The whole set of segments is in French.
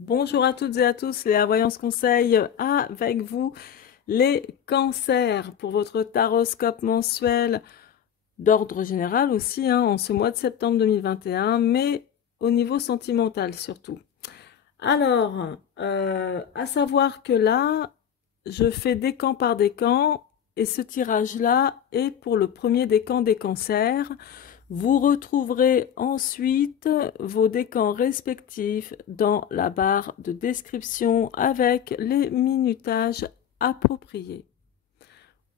Bonjour à toutes et à tous, Léa Voyance Conseil avec vous, les cancers, pour votre taroscope mensuel d'ordre général aussi, en ce mois de septembre 2021, mais au niveau sentimental surtout. Alors, à savoir que là, je fais décan par décan, et ce tirage-là est pour le premier décan des cancers. Vous retrouverez ensuite vos décans respectifs dans la barre de description avec les minutages appropriés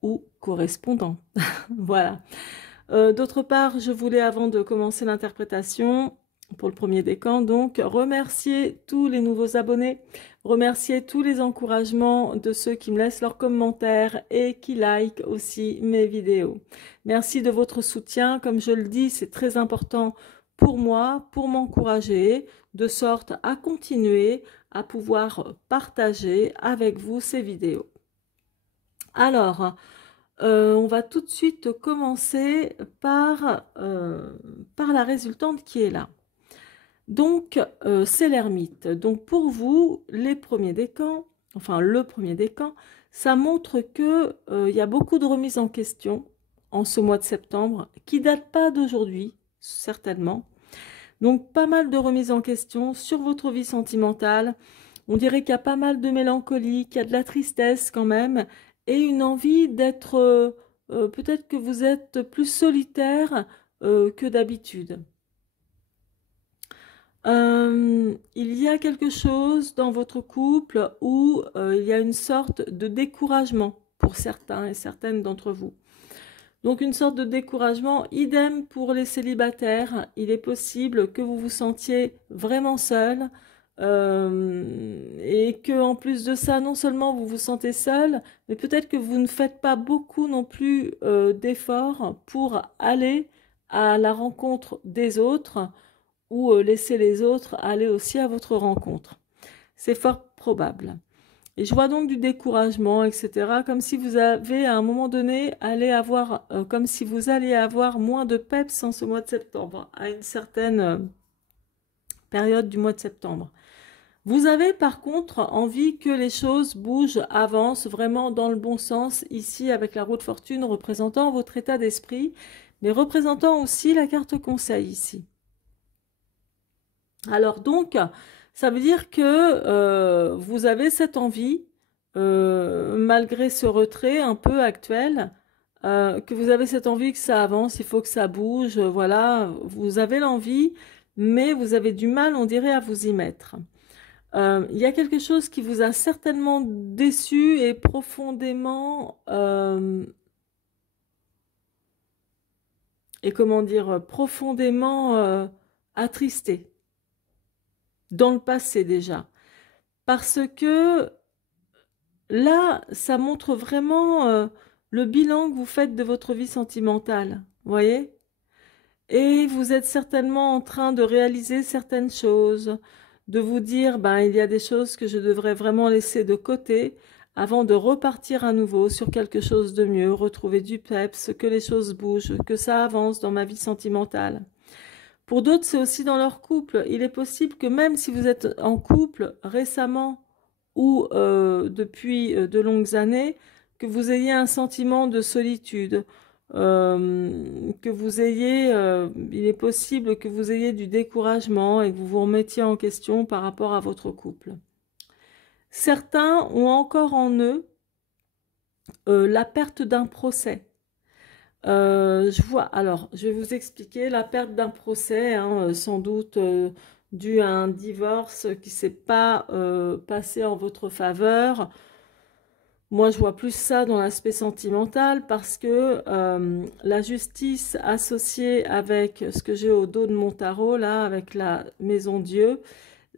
ou correspondants. Voilà. D'autre part, je voulais, avant de commencer l'interprétation, pour le premier décan, donc, remercier tous les nouveaux abonnés, remercier tous les encouragements de ceux qui me laissent leurs commentaires et qui like aussi mes vidéos. Merci de votre soutien. Comme je le dis, c'est très important pour moi, pour m'encourager, de sorte à continuer à pouvoir partager avec vous ces vidéos. Alors, on va tout de suite commencer par la résultante qui est là. Donc, c'est l'ermite. Donc, pour vous, les premiers décans, enfin le premier décan, ça montre que il y a beaucoup de remises en question en ce mois de septembre, qui ne datent pas d'aujourd'hui, certainement. Donc, pas mal de remises en question sur votre vie sentimentale. On dirait qu'il y a pas mal de mélancolie, qu'il y a de la tristesse quand même, et une envie d'être, peut-être que vous êtes plus solitaire que d'habitude. Il y a quelque chose dans votre couple où il y a une sorte de découragement pour certains et certaines d'entre vous. Donc une sorte de découragement, idem pour les célibataires. Il est possible que vous vous sentiez vraiment seul et que en plus de ça, non seulement vous vous sentez seul, mais peut-être que vous ne faites pas beaucoup non plus d'efforts pour aller à la rencontre des autres ou laisser les autres aller aussi à votre rencontre. C'est fort probable. Et je vois donc du découragement, etc. Comme si vous avez à un moment donné comme si vous alliez avoir moins de peps en ce mois de septembre, à une certaine période du mois de septembre. Vous avez par contre envie que les choses bougent, avancent vraiment dans le bon sens, ici avec la roue de fortune représentant votre état d'esprit, mais représentant aussi la carte conseil ici. Alors donc, ça veut dire que vous avez cette envie, malgré ce retrait un peu actuel, que vous avez cette envie que ça avance, il faut que ça bouge, voilà, vous avez l'envie, mais vous avez du mal, on dirait, à vous y mettre. Il y a quelque chose qui vous a certainement déçu et profondément, et comment dire, profondément attristé, dans le passé déjà. Parce que là, ça montre vraiment le bilan que vous faites de votre vie sentimentale, vous voyez? Et vous êtes certainement en train de réaliser certaines choses, de vous dire, ben, il y a des choses que je devrais vraiment laisser de côté avant de repartir à nouveau sur quelque chose de mieux, retrouver du peps, que les choses bougent, que ça avance dans ma vie sentimentale. Pour d'autres, c'est aussi dans leur couple. Il est possible que même si vous êtes en couple récemment ou depuis de longues années, que vous ayez un sentiment de solitude, il est possible que vous ayez du découragement et que vous vous remettiez en question par rapport à votre couple. Certains ont encore en eux la perte d'un procès. Alors, je vais vous expliquer la perte d'un procès, sans doute dû à un divorce qui ne s'est pas passé en votre faveur. Moi, je vois plus ça dans l'aspect sentimental parce que la justice associée avec ce que j'ai au dos de mon tarot, là, avec la maison Dieu,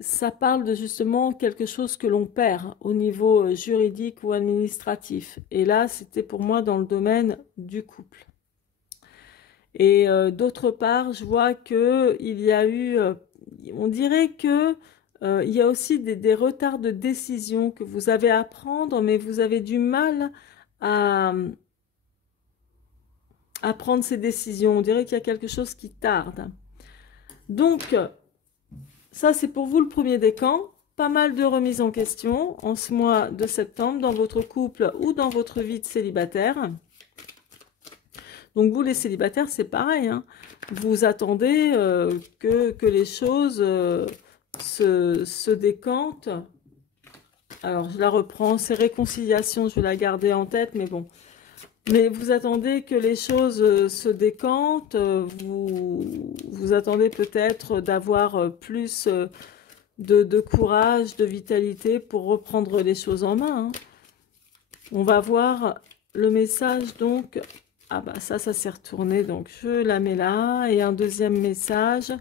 ça parle de justement quelque chose que l'on perd au niveau juridique ou administratif. Et là, c'était pour moi dans le domaine du couple. Et d'autre part, je vois que il y a eu, on dirait que il y a aussi des retards de décision que vous avez à prendre, mais vous avez du mal à, à prendre ces décisions. On dirait qu'il y a quelque chose qui tarde. Donc, ça c'est pour vous le premier décan. pas mal de remises en question en ce mois de septembre dans votre couple ou dans votre vie de célibataire. Donc vous les célibataires, c'est pareil, hein. Vous attendez que les choses se décantent. Alors je la reprends, c'est réconciliation, je vais la garder en tête, mais bon. Mais vous attendez que les choses se décantent, vous attendez peut-être d'avoir plus de courage, de vitalité pour reprendre les choses en main, hein. On va voir le message donc. Ah bah ça s'est retourné, donc je la mets là. Et un deuxième message.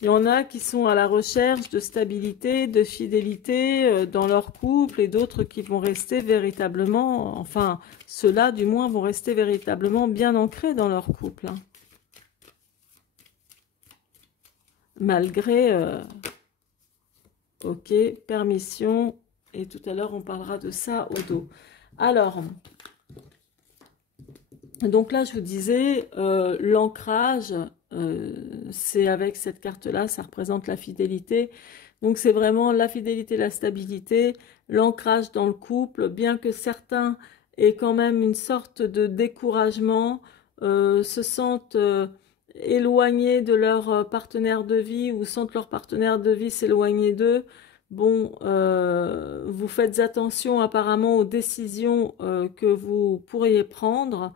Il y en a qui sont à la recherche de stabilité, de fidélité dans leur couple, et d'autres qui vont rester véritablement, enfin ceux-là du moins vont rester véritablement bien ancrés dans leur couple, hein. Malgré, ok, permission, et tout à l'heure on parlera de ça au dos. Alors, donc là je vous disais, l'ancrage, c'est avec cette carte-là, ça représente la fidélité. Donc c'est vraiment la fidélité, la stabilité, l'ancrage dans le couple, bien que certains aient quand même une sorte de découragement, se sentent éloignés de leur partenaire de vie ou sentent leur partenaire de vie s'éloigner d'eux. Bon, vous faites attention apparemment aux décisions que vous pourriez prendre.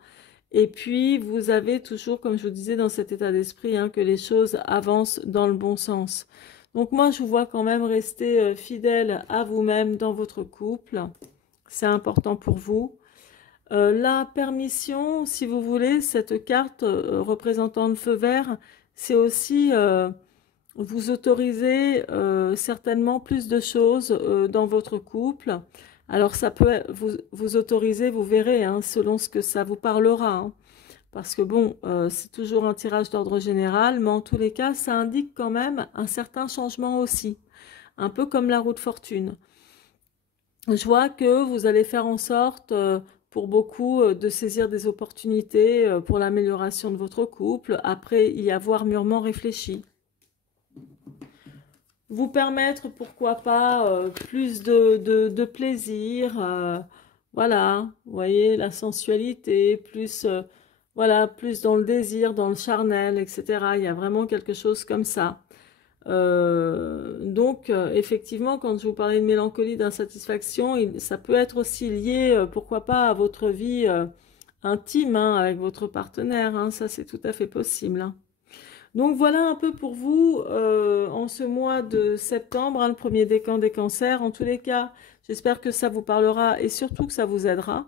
Et puis, vous avez toujours, comme je vous disais, dans cet état d'esprit, hein, que les choses avancent dans le bon sens. Donc moi, je vous vois quand même rester fidèle à vous-même dans votre couple. C'est important pour vous. La permission, si vous voulez, cette carte représentant le feu vert, c'est aussi vous autoriser certainement plus de choses dans votre couple. Alors ça peut vous autoriser, vous verrez, hein, selon ce que ça vous parlera, hein. Parce que bon, c'est toujours un tirage d'ordre général, mais en tous les cas, ça indique quand même un certain changement aussi. Un peu comme la roue de fortune. Je vois que vous allez faire en sorte, pour beaucoup, de saisir des opportunités pour l'amélioration de votre couple, après y avoir mûrement réfléchi. Vous permettre, pourquoi pas, plus de plaisir, voilà, vous voyez, la sensualité, plus, voilà, plus dans le désir, dans le charnel, etc. Il y a vraiment quelque chose comme ça. Donc, effectivement, quand je vous parlais de mélancolie, d'insatisfaction, ça peut être aussi lié, pourquoi pas, à votre vie intime, hein, avec votre partenaire, hein, ça c'est tout à fait possible, hein. Donc voilà un peu pour vous en ce mois de septembre, hein, le premier décan des cancers. En tous les cas, j'espère que ça vous parlera et surtout que ça vous aidera.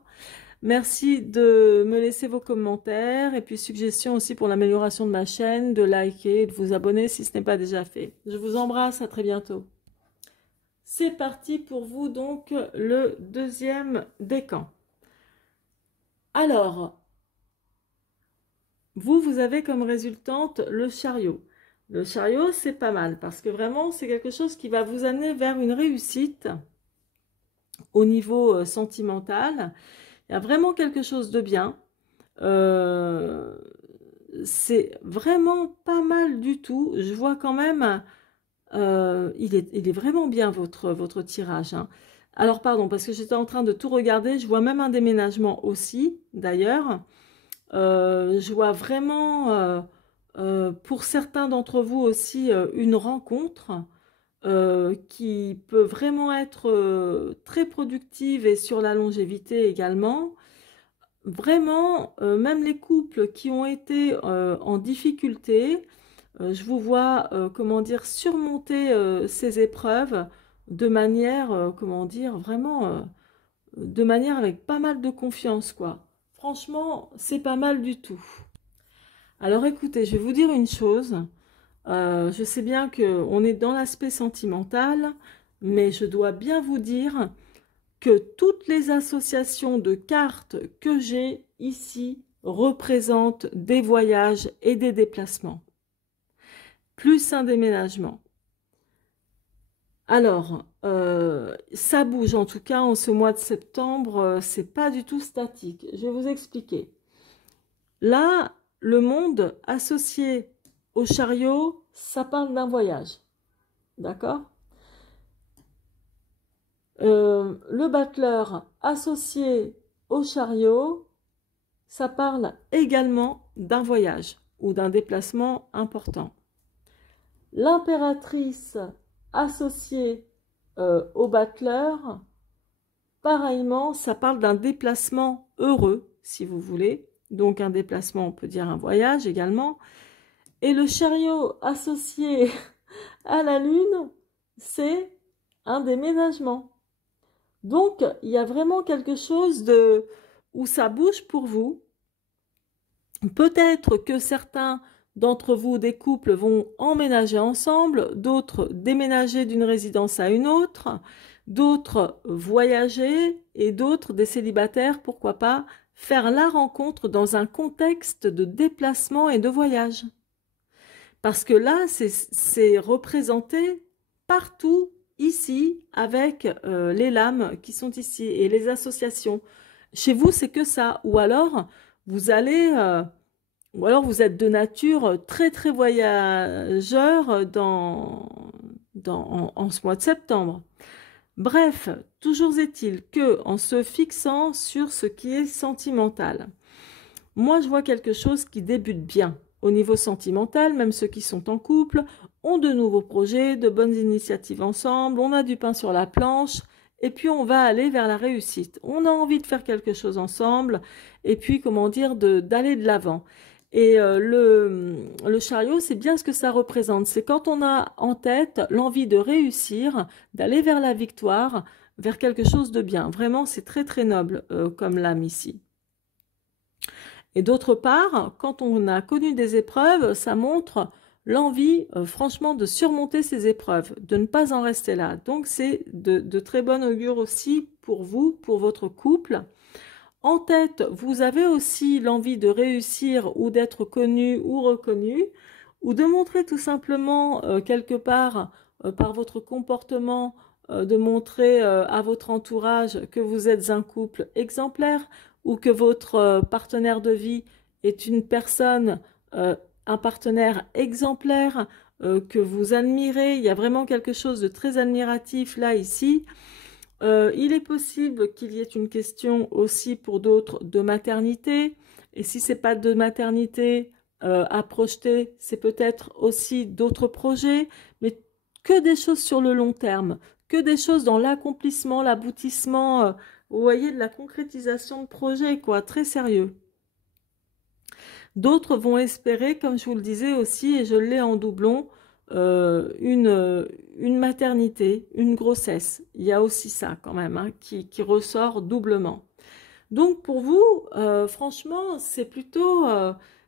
Merci de me laisser vos commentaires et puis suggestions aussi pour l'amélioration de ma chaîne, de liker et de vous abonner si ce n'est pas déjà fait. Je vous embrasse, à très bientôt. C'est parti pour vous donc le deuxième décan. Alors, vous avez comme résultante le chariot. Le chariot, c'est pas mal parce que vraiment, c'est quelque chose qui va vous amener vers une réussite au niveau sentimental. Il y a vraiment quelque chose de bien. C'est vraiment pas mal du tout. Je vois quand même, il est vraiment bien votre tirage, hein. Alors, pardon, parce que j'étais en train de tout regarder. Je vois même un déménagement aussi, d'ailleurs. Je vois vraiment, pour certains d'entre vous aussi, une rencontre qui peut vraiment être très productive et sur la longévité également. Vraiment, même les couples qui ont été en difficulté, je vous vois, comment dire, surmonter ces épreuves de manière, comment dire, vraiment, de manière avec pas mal de confiance, quoi. Franchement, c'est pas mal du tout. Alors écoutez, je vais vous dire une chose. Je sais bien qu'on est dans l'aspect sentimental, mais je dois bien vous dire que toutes les associations de cartes que j'ai ici représentent des voyages et des déplacements, plus un déménagement. Alors, ça bouge en tout cas en ce mois de septembre, c'est pas du tout statique. Je vais vous expliquer. Là, le monde associé au chariot, ça parle d'un voyage. D'accord ? Le battleur associé au chariot, ça parle également d'un voyage ou d'un déplacement important. L'impératrice associée au battleur, pareillement, ça parle d'un déplacement heureux, si vous voulez. Donc un déplacement, on peut dire un voyage également. Et le chariot associé à la lune, c'est un déménagement. Donc, il y a vraiment quelque chose de où ça bouge pour vous. Peut-être que certains d'entre vous, des couples, vont emménager ensemble, d'autres déménager d'une résidence à une autre, d'autres voyager et d'autres, des célibataires, pourquoi pas, faire la rencontre dans un contexte de déplacement et de voyage. Parce que là, c'est représenté partout ici avec les lames qui sont ici et les associations. Chez vous, c'est que ça. Ou alors, vous allez, ou alors vous êtes de nature très très voyageur en ce mois de septembre. Bref, toujours est-il que en se fixant sur ce qui est sentimental, moi je vois quelque chose qui débute bien. Au niveau sentimental, même ceux qui sont en couple ont de nouveaux projets, de bonnes initiatives ensemble, on a du pain sur la planche, et puis on va aller vers la réussite. On a envie de faire quelque chose ensemble, et puis, comment dire, d'aller de l'avant. Et le chariot, c'est bien ce que ça représente. C'est quand on a en tête l'envie de réussir, d'aller vers la victoire, vers quelque chose de bien. Vraiment, c'est très très noble comme lame ici. Et d'autre part, quand on a connu des épreuves, ça montre l'envie, franchement, de surmonter ces épreuves, de ne pas en rester là. Donc, c'est de très bon augure aussi pour vous, pour votre couple. En tête, vous avez aussi l'envie de réussir ou d'être connu ou reconnu, ou de montrer tout simplement quelque part, par votre comportement, de montrer à votre entourage que vous êtes un couple exemplaire, ou que votre partenaire de vie est une personne, un partenaire exemplaire, que vous admirez. Il y a vraiment quelque chose de très admiratif là, ici. Il est possible qu'il y ait une question aussi pour d'autres de maternité. Et si ce n'est pas de maternité à projeter, c'est peut-être aussi d'autres projets, mais que des choses sur le long terme, que des choses dans l'accomplissement, l'aboutissement, vous voyez, de la concrétisation de projets, quoi, très sérieux. D'autres vont espérer, comme je vous le disais aussi, et je l'ai en doublon, une maternité, une grossesse. Il y a aussi ça quand même, hein, qui ressort doublement. Donc pour vous, franchement, c'est plutôt,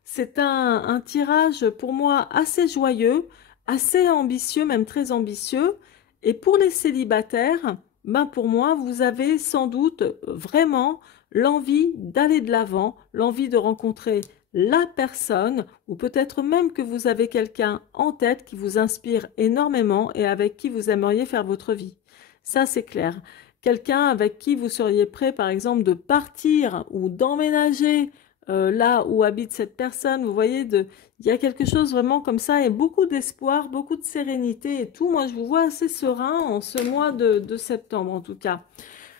c'est un tirage pour moi assez joyeux, assez ambitieux, même très ambitieux. Et pour les célibataires, ben pour moi, vous avez sans doute vraiment l'envie d'aller de l'avant, l'envie de rencontrer la personne, ou peut-être même que vous avez quelqu'un en tête qui vous inspire énormément et avec qui vous aimeriez faire votre vie. Ça, c'est clair. Quelqu'un avec qui vous seriez prêt, par exemple, de partir ou d'emménager là où habite cette personne. Vous voyez, il y a quelque chose vraiment comme ça et beaucoup d'espoir, beaucoup de sérénité et tout. Moi, je vous vois assez serein en ce mois de septembre, en tout cas.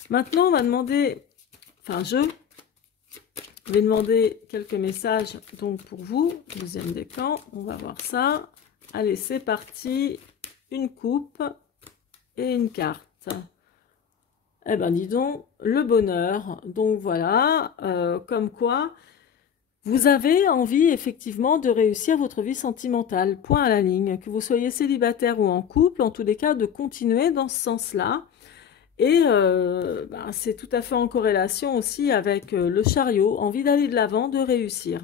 Maintenant, on va demander, enfin, je vais demander quelques messages donc pour vous. Deuxième décan, on va voir ça. Allez, c'est parti. Une coupe et une carte. Eh ben, dis donc, le bonheur. Donc voilà, comme quoi, vous avez envie effectivement de réussir votre vie sentimentale. Point à la ligne. Que vous soyez célibataire ou en couple, en tous les cas, de continuer dans ce sens-là. Et ben, c'est tout à fait en corrélation aussi avec le chariot, envie d'aller de l'avant, de réussir.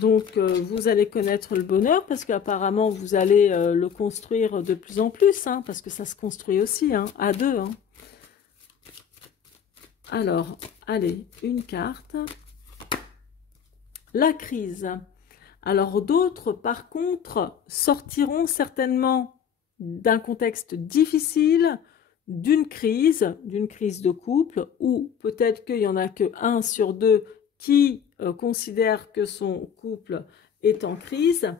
Donc, vous allez connaître le bonheur parce qu'apparemment, vous allez le construire de plus en plus, hein, parce que ça se construit aussi, hein, à deux, hein. Alors, allez, une carte. La crise. Alors, d'autres, par contre, sortiront certainement d'un contexte difficile, d'une crise de couple, ou peut-être qu'il n'y en a que 1 sur 2 qui considère que son couple est en crise.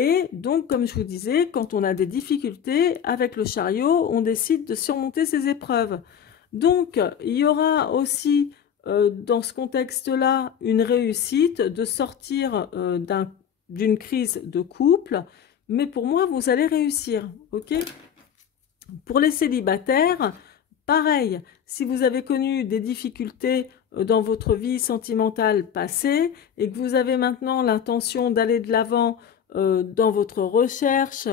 Et donc, comme je vous disais, quand on a des difficultés avec le chariot, on décide de surmonter ces épreuves. Donc, il y aura aussi dans ce contexte-là une réussite de sortir d'une crise de couple. Mais pour moi, vous allez réussir, ok? Pour les célibataires, pareil, si vous avez connu des difficultés dans votre vie sentimentale passée et que vous avez maintenant l'intention d'aller de l'avant dans votre recherche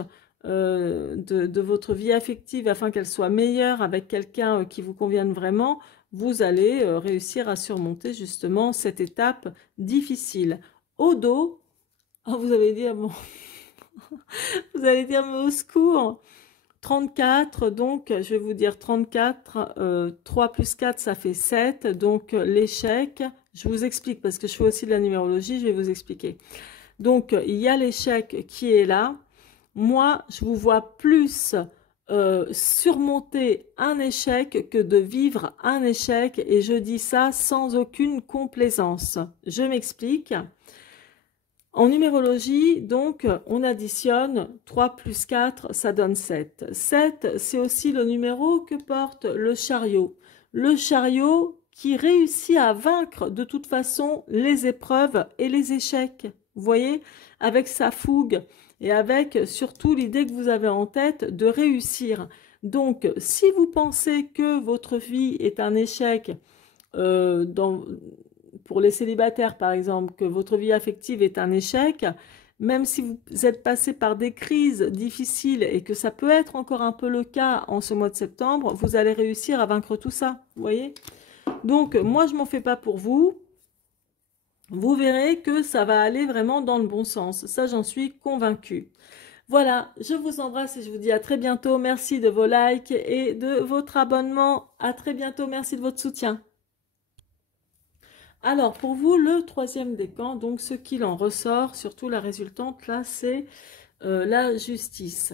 de votre vie affective afin qu'elle soit meilleure avec quelqu'un qui vous convienne vraiment, vous allez réussir à surmonter justement cette étape difficile. Au dos, oh, vous allez dire, bon, vous allez dire, mais au secours, 34, donc je vais vous dire 34, 3 plus 4 ça fait 7, donc l'échec, je vous explique parce que je fais aussi de la numérologie, je vais vous expliquer. Donc il y a l'échec qui est là, moi je vous vois plus surmonter un échec que de vivre un échec et je dis ça sans aucune complaisance. Je m'explique. En numérologie, donc, on additionne 3 plus 4, ça donne 7. 7, c'est aussi le numéro que porte le chariot. Le chariot qui réussit à vaincre de toute façon les épreuves et les échecs. Vous voyez, avec sa fougue et avec surtout l'idée que vous avez en tête de réussir. Donc, si vous pensez que votre vie est un échec, pour les célibataires par exemple, que votre vie affective est un échec, même si vous êtes passé par des crises difficiles et que ça peut être encore un peu le cas en ce mois de septembre, vous allez réussir à vaincre tout ça, vous voyez? Donc moi je m'en fais pas pour vous, vous verrez que ça va aller vraiment dans le bon sens, ça j'en suis convaincue. Voilà, je vous embrasse et je vous dis à très bientôt, merci de vos likes et de votre abonnement, à très bientôt, merci de votre soutien. Alors, pour vous, le troisième décan, donc ce qu'il en ressort, surtout la résultante, là, c'est la justice.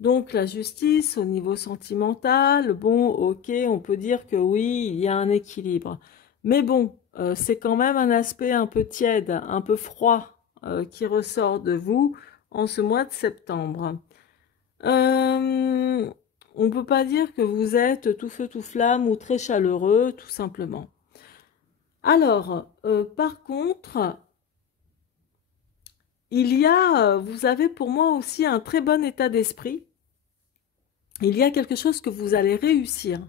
Donc, la justice, au niveau sentimental, bon, ok, on peut dire que oui, il y a un équilibre. Mais bon, c'est quand même un aspect un peu tiède, un peu froid qui ressort de vous en ce mois de septembre. On ne peut pas dire que vous êtes tout feu, tout flamme ou très chaleureux, tout simplement. Alors, par contre, vous avez pour moi aussi un très bon état d'esprit. Il y a quelque chose que vous allez réussir.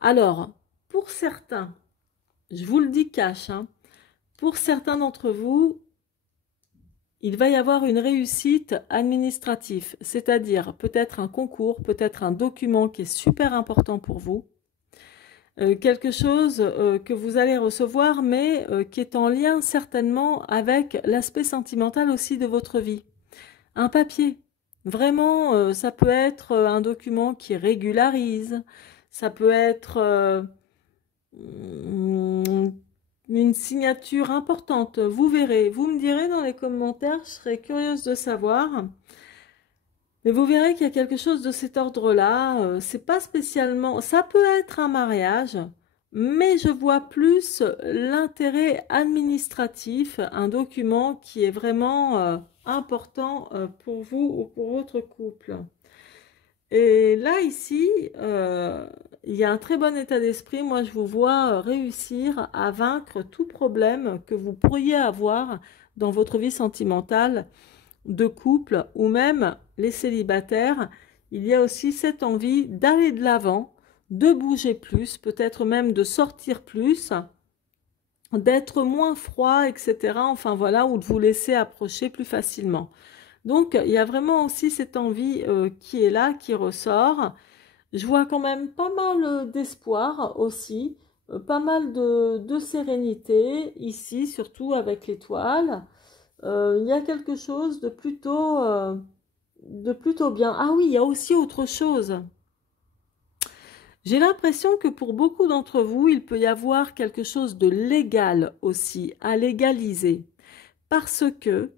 Alors, pour certains, je vous le dis cash, hein, pour certains d'entre vous, il va y avoir une réussite administrative, c'est-à-dire peut-être un concours, peut-être un document qui est super important pour vous. Quelque chose que vous allez recevoir, mais qui est en lien certainement avec l'aspect sentimental aussi de votre vie. Un papier. Vraiment, ça peut être un document qui régularise, ça peut être une signature importante. Vous verrez, vous me direz dans les commentaires, je serais curieuse de savoir. Mais vous verrez qu'il y a quelque chose de cet ordre-là. C'est pas spécialement... Ça peut être un mariage, mais je vois plus l'intérêt administratif, un document qui est vraiment important pour vous ou pour votre couple. Et là, ici, il y a un très bon état d'esprit. Moi, je vous vois réussir à vaincre tout problème que vous pourriez avoir dans votre vie sentimentale, de couple ou même les célibataires. Il y a aussi cette envie d'aller de l'avant, de bouger plus, peut-être même de sortir plus, d'être moins froid, etc. Enfin voilà, ou de vous laisser approcher plus facilement. Donc il y a vraiment aussi cette envie qui est là, qui ressort. Je vois quand même pas mal d'espoir aussi, pas mal de sérénité ici, surtout avec l'étoile. Il y a quelque chose de plutôt bien. Ah oui, il y a aussi autre chose. J'ai l'impression que pour beaucoup d'entre vous, il peut y avoir quelque chose de légal aussi, à légaliser. Parce que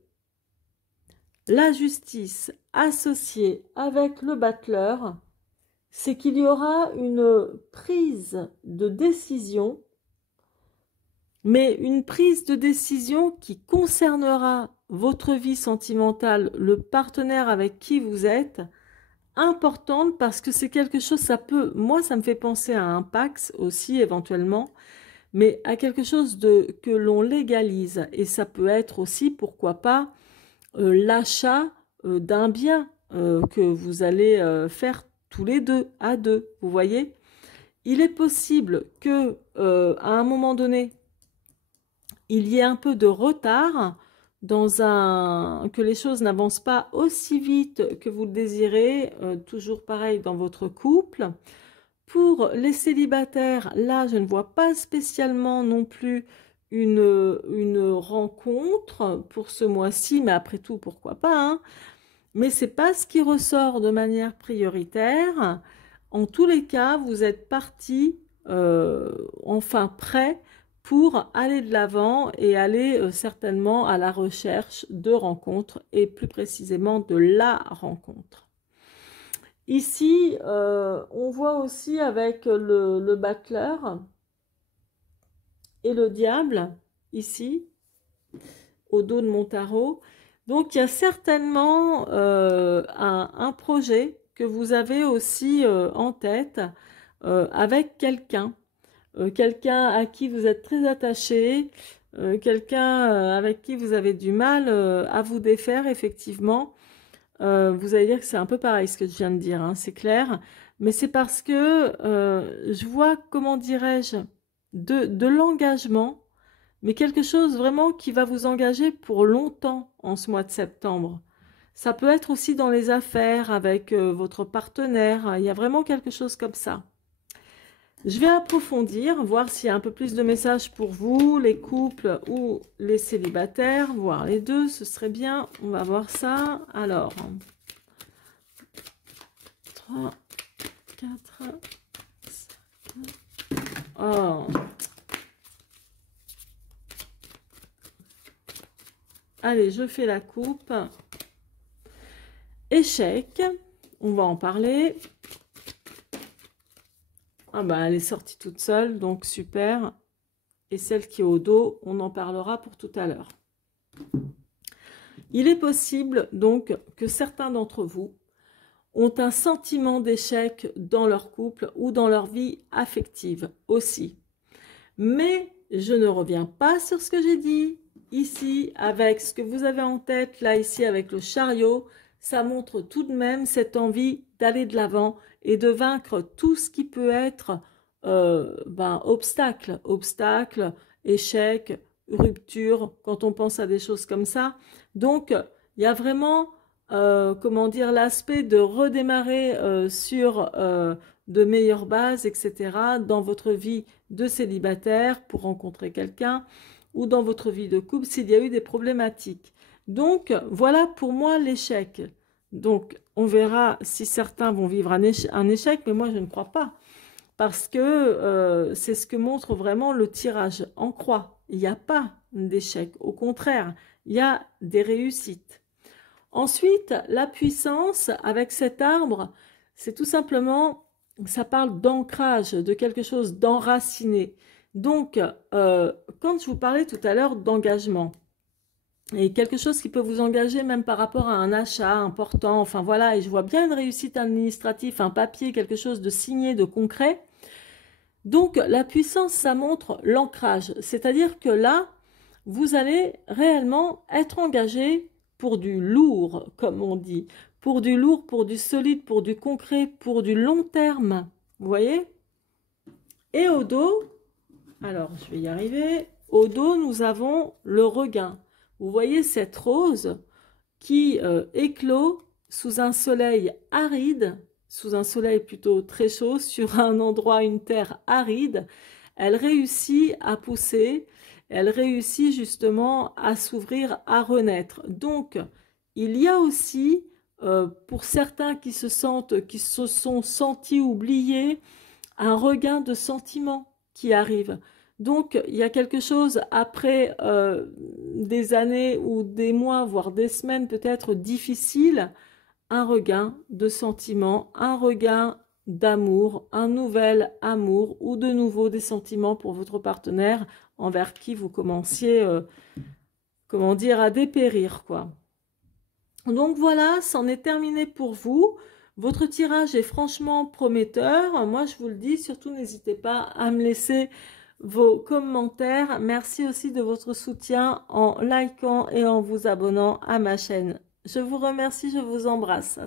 la justice associée avec le battleur, c'est qu'il y aura une prise de décision, mais une prise de décision qui concernera votre vie sentimentale, le partenaire avec qui vous êtes, importante parce que c'est quelque chose, ça peut, moi ça me fait penser à un Pax aussi éventuellement, mais à quelque chose que l'on légalise. Et ça peut être aussi, pourquoi pas, l'achat d'un bien que vous allez faire tous les deux, à deux, vous voyez. Il est possible que, à un moment donné, il y ait un peu de retard que les choses n'avancent pas aussi vite que vous le désirez, toujours pareil dans votre couple. Pour les célibataires, là, je ne vois pas spécialement non plus une rencontre pour ce mois-ci, mais après tout, pourquoi pas, hein. Mais c'est pas ce qui ressort de manière prioritaire. En tous les cas, vous êtes parti, enfin prêt pour aller de l'avant et aller certainement à la recherche de rencontres et plus précisément de la rencontre. Ici, on voit aussi avec le battleur et le diable, ici, au dos de mon tarot. Donc, il y a certainement un projet que vous avez aussi en tête avec quelqu'un. Quelqu'un à qui vous êtes très attaché, quelqu'un avec qui vous avez du mal à vous défaire, effectivement. Vous allez dire que c'est un peu pareil ce que je viens de dire, hein, c'est clair. Mais c'est parce que je vois, comment dirais-je, de l'engagement, mais quelque chose vraiment qui va vous engager pour longtemps en ce mois de septembre. Ça peut être aussi dans les affaires avec votre partenaire. Il y a vraiment quelque chose comme ça. Je vais approfondir, voir s'il y a un peu plus de messages pour vous, les couples ou les célibataires, voire les deux, ce serait bien. On va voir ça. Alors, 3, 4, 5. Oh. Allez, je fais la coupe. Échec, on va en parler. Ah bah, elle est sortie toute seule, donc super. Et celle qui est au dos, on en parlera pour tout à l'heure. Il est possible donc que certains d'entre vous ont un sentiment d'échec dans leur couple ou dans leur vie affective aussi. Mais je ne reviens pas sur ce que j'ai dit. Ici, avec ce que vous avez en tête, là, ici, avec le chariot, ça montre tout de même cette envie d'aller de l'avant et de vaincre tout ce qui peut être obstacle, échec, rupture, quand on pense à des choses comme ça. Donc, il y a vraiment, comment dire, l'aspect de redémarrer sur de meilleures bases, etc., dans votre vie de célibataire pour rencontrer quelqu'un ou dans votre vie de couple s'il y a eu des problématiques. Donc, voilà pour moi l'échec. Donc, on verra si certains vont vivre un échec, mais moi, je ne crois pas. Parce que c'est ce que montre vraiment le tirage en croix. Il n'y a pas d'échec. Au contraire, il y a des réussites. Ensuite, la puissance avec cet arbre, c'est tout simplement, ça parle d'ancrage, de quelque chose d'enraciné. Donc, quand je vous parlais tout à l'heure d'engagement, et quelque chose qui peut vous engager même par rapport à un achat important, enfin voilà, et je vois bien une réussite administrative, un papier, quelque chose de signé, de concret. Donc, la puissance, ça montre l'ancrage, c'est-à-dire que là, vous allez réellement être engagé pour du lourd, comme on dit, pour du lourd, pour du solide, pour du concret, pour du long terme, vous voyez? Et au dos, alors je vais y arriver, au dos nous avons le regain. Vous voyez cette rose qui éclot sous un soleil aride, sous un soleil plutôt très chaud, sur un endroit, une terre aride. Elle réussit à pousser, elle réussit justement à s'ouvrir, à renaître. Donc, il y a aussi, pour certains qui se sont sentis oubliés, un regain de sentiments qui arrive. Donc, il y a quelque chose après des années ou des mois, voire des semaines peut-être difficiles, un regain de sentiments, un regain d'amour, un nouvel amour ou de nouveau des sentiments pour votre partenaire envers qui vous commenciez comment dire, à dépérir, quoi. Donc voilà, c'en est terminé pour vous. Votre tirage est franchement prometteur. Moi, je vous le dis, surtout n'hésitez pas à me laisser vos commentaires. Merci aussi de votre soutien en likant et en vous abonnant à ma chaîne. Je vous remercie, je vous embrasse.